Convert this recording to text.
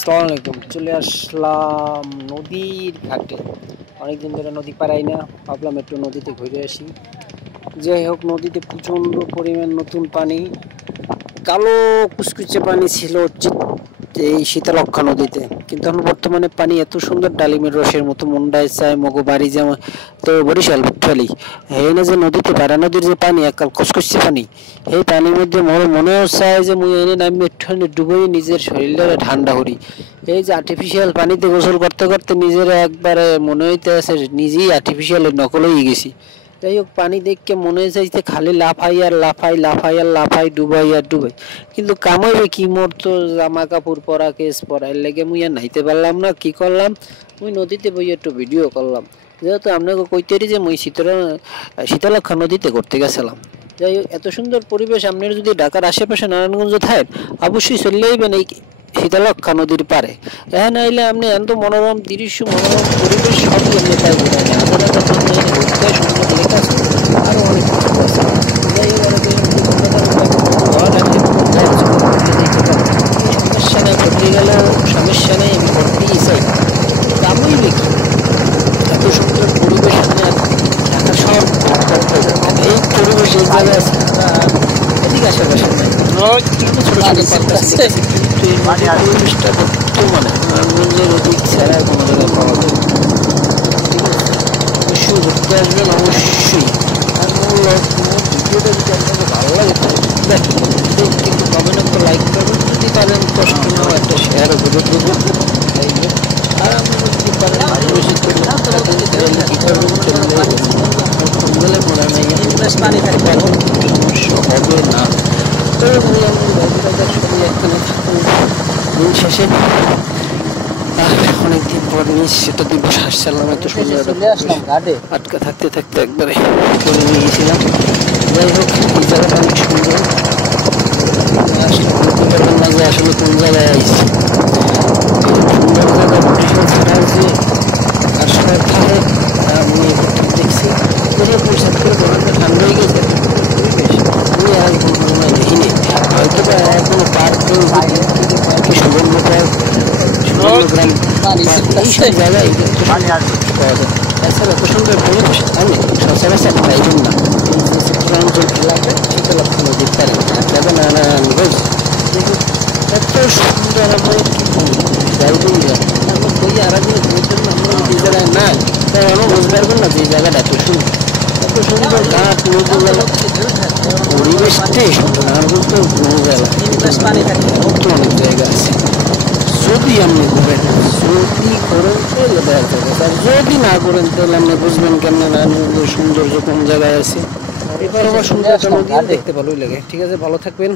আসসালামু আলাইকুম। চলে আসলাম নদীর ঘাটে। অনেকদিন ধরে নদী পাড়াই না, ভাবলাম একটু নদীতে ঘুরে আসি। যাই হোক, নদীতে প্রচণ্ড পরিমাণ নতুন পানি, কালো কুচকুচে পানি ছিল এই শীতলক্ষ্যা নদীতে। কিন্তু এখন বর্তমানে পানি এত সুন্দর, ডালিমের রসের মতো মুন্ডায় চায় মগো বাড়ি যেমন। তো বরিশাল ফেলি এই না যে নদীতে পাড়া নদীর যে পানি একাল কুচকুচে পানি, এই পানির মধ্যে মনেও চায় যে মুই এনে নামি একটুখানি ডুবোই নিজের শরীরটা ঠান্ডা করি। এই যে আর্টিফিশিয়াল পানিতে গোসল করতে করতে নিজের একবারে মনে হইতে আছে নিজেই আর্টিফিশিয়াল নকল হয়ে গেছি। যাই হোক, পানি দেখকে মনে হয়েছে যে খালি লাফাই আর লাফাই, লাফাই আর লাফাই, ডুবাই আর ডুবাই। কিন্তু কামাইবে কি, মোর তো জামা কাপড় পরা, কেস পরা, এর লেগে মুই আর নাইতে পারলাম না। কি করলাম, মুই নদীতে বই একটু ভিডিও করলাম। যেহেতু আপনাকে কইতেরি যে মুই শীতলক্ষ্যা নদীতে করতে গেছিলাম। যাই হোক, এত সুন্দর পরিবেশ, আপনার যদি ঢাকার আশেপাশে নারায়ণগঞ্জ থাকেন অবশ্যই চলে আইবেন এই শীতলক্ষ্যা নদীর পারে। এখানে আইলে আপনি এত মনোরম দৃশ্য, মনোরম পরিবেশ সবই এমনি পাই বোঝায় না। হাজার হাজার ঘুরতে সুন্দর লেখা আছে, আরও অনেক কিছু আছে। যাই হোক, সমস্যা নেই, করতে গেলেও সমস্যা নেই, আমি করতেই চাই। দামই বেশি, এত সুন্দর পরিবেশ আপনার ঢাকা শহর এই পরিবেশ এই জায়গায় এদিকে আশেপাশে নাই। কিন্তু ছোট ছোট পার্ক আছে, কিন্তু এই পরিবেশটা বর্তমানে নারায়ণগঞ্জের অধিক ছাড়া কোনো জায়গায় পাওয়া যায়। ঠিক আছে, অবশ্যই ঘুরতে আসবেন, অবশ্যই। আর ভিডিওটা যদি আপনাকে ভালো লাগে কিন্তু কমেন্ট একটা লাইক করবেন, যদি পারেন কষ্ট নাও একটা শেয়ারও করে দেবেন। আর আপনি যদি পারেন বেশি করবেন, তাহলে কী করবেন, চলে গেলে মনে নেই পানি থাকতে পারবেন, সমস্যা হবে না। তবে বলি আমি সবই একখানে থাকুন দিন শেষে। আর অনেকদিন পর নিয়ে সেটা দিবস আসছিলাম, এত সুন্দর আটকা থাকতে থাকতে একবারে চলে নিয়ে গেছিলাম। যাই হোক, এই জায়গাটা অনেক সুন্দর। আসলে বলতে পারবেন না যে আসলে কোন জায়গায় আইছি। সুন্দর জায়গা বরিশাল ছাড়া যে আসলে থাকে আমি দেখছি। পোশাক করে বড়টা ঠান্ডা হয়ে গেছে আমি আর দেখিনি। হয়তো বা কোনো পার্কে সুগন্ধ পার্ক, সুগন্ধগ্রাম এইসব জায়গায় পাওয়া যায়। এছাড়া এত সুন্দর পরিবেশ আমি সচরাচর পাইবেন না। এই যে চিত্রাঞ্চল এলাকায় শীতলক্ষ্যা নদীর পারে যাবেন নারায়ণগঞ্জ, দেখুন এত সুন্দর। আমরা কি যাইবেই যান, আমরা বই আর একদিন বলতেন আমরা যে জায়গায় না, তাই আমরা বুঝতে পারবেন না যে এই জায়গাটা এত সুন্দর। এত সুন্দর ঘাট, নদীবেলা পরিবেশটাই সুন্দর। নারায়ণগঞ্জ তো নদীবেলা কত অনেক জায়গা আছে। যদি আপনি ঘুরেন, যদি করেন তাহলে দেখা যাবে, আর যদি না করেন তাহলে আপনি বুঝবেন কেমন নারায়ণগঞ্জের সৌন্দর্য কোন জায়গায় আছে। এবার আবার সুন্দর একটা নদী দেখতে ভালোই লাগে। ঠিক আছে, ভালো থাকবেন।